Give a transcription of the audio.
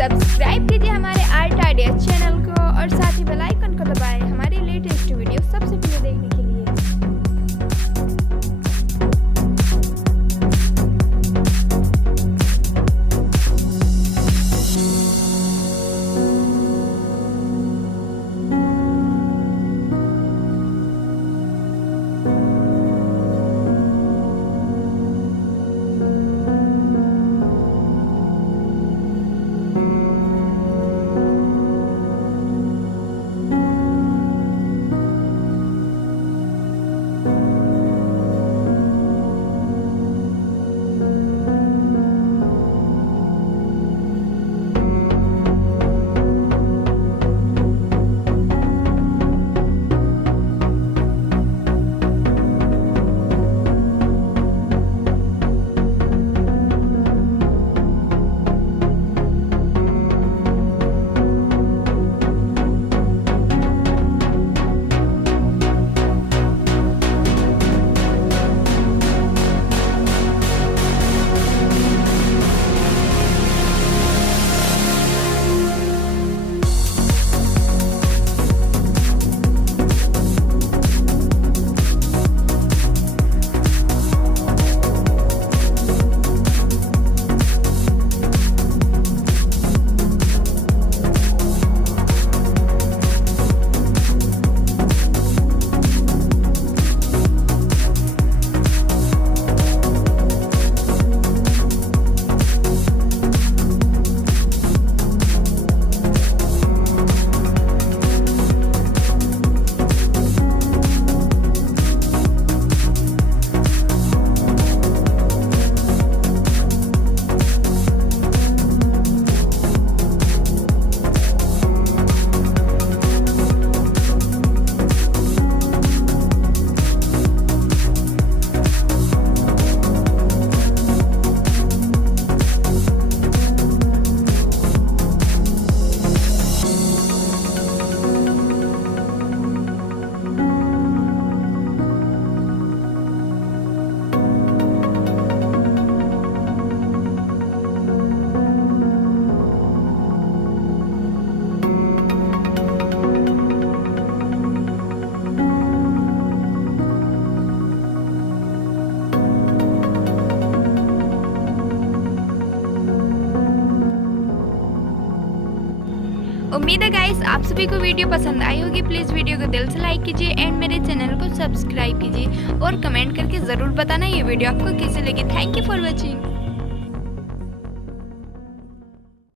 Subscribe कीजिए हमारे art ideas channel को और साथ ही बेल आइकन को दबाएं हमारी लेटेस्ट वीडियो सबसे पहले देखने के लिए। उम्मीद है गाइस आप सभी को वीडियो पसंद आई होगी। प्लीज़ वीडियो को दिल से लाइक कीजिए एंड मेरे चैनल को सब्सक्राइब कीजिए और कमेंट करके ज़रूर बताना ये वीडियो आपको कैसी लगी। Thank you for watching.